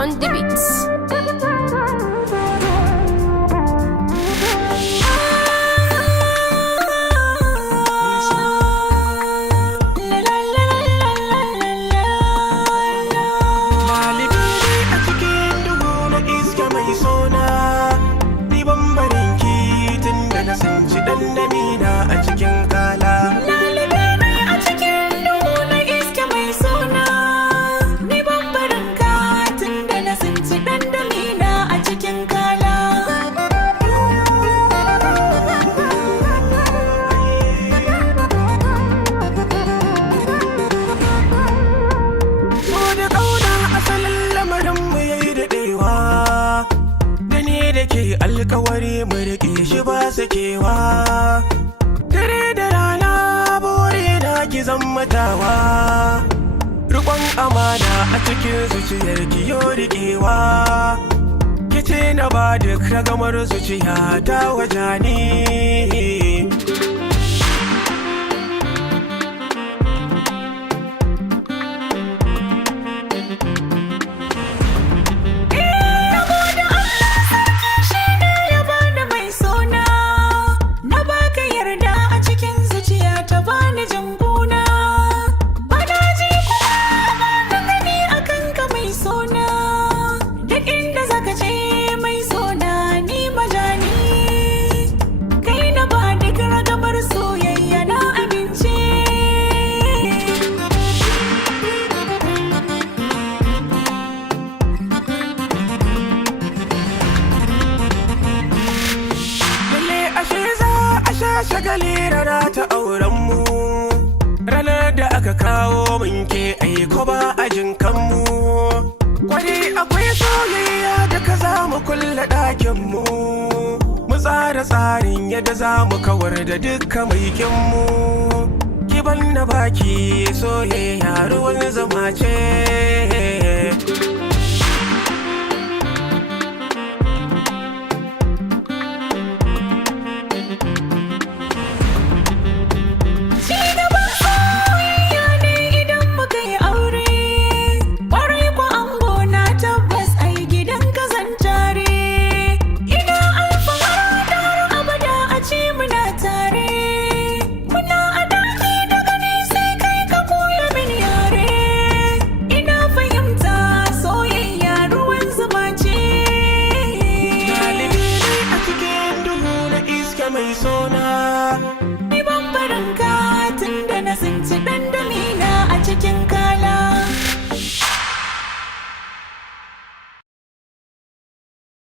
on the beats. Alkawari mu riƙe shi ba sakewa, dare da rana bore na ki zammatawa, riƙon amana a cikin zuciyar ki yo riƙewa, kice na ba duk ragamar zuciya ta wajani. Shagali rana ta aurenmu, ranar da aka kawo min ke aiko ba a jinkanmu, kwari akwai soyayya da ka za mu kulle ɗakinmu, mu tsara tsarin yadda za mu kawar da dukkan maikinmu, kiban na baki soyayya ruwan zama ce.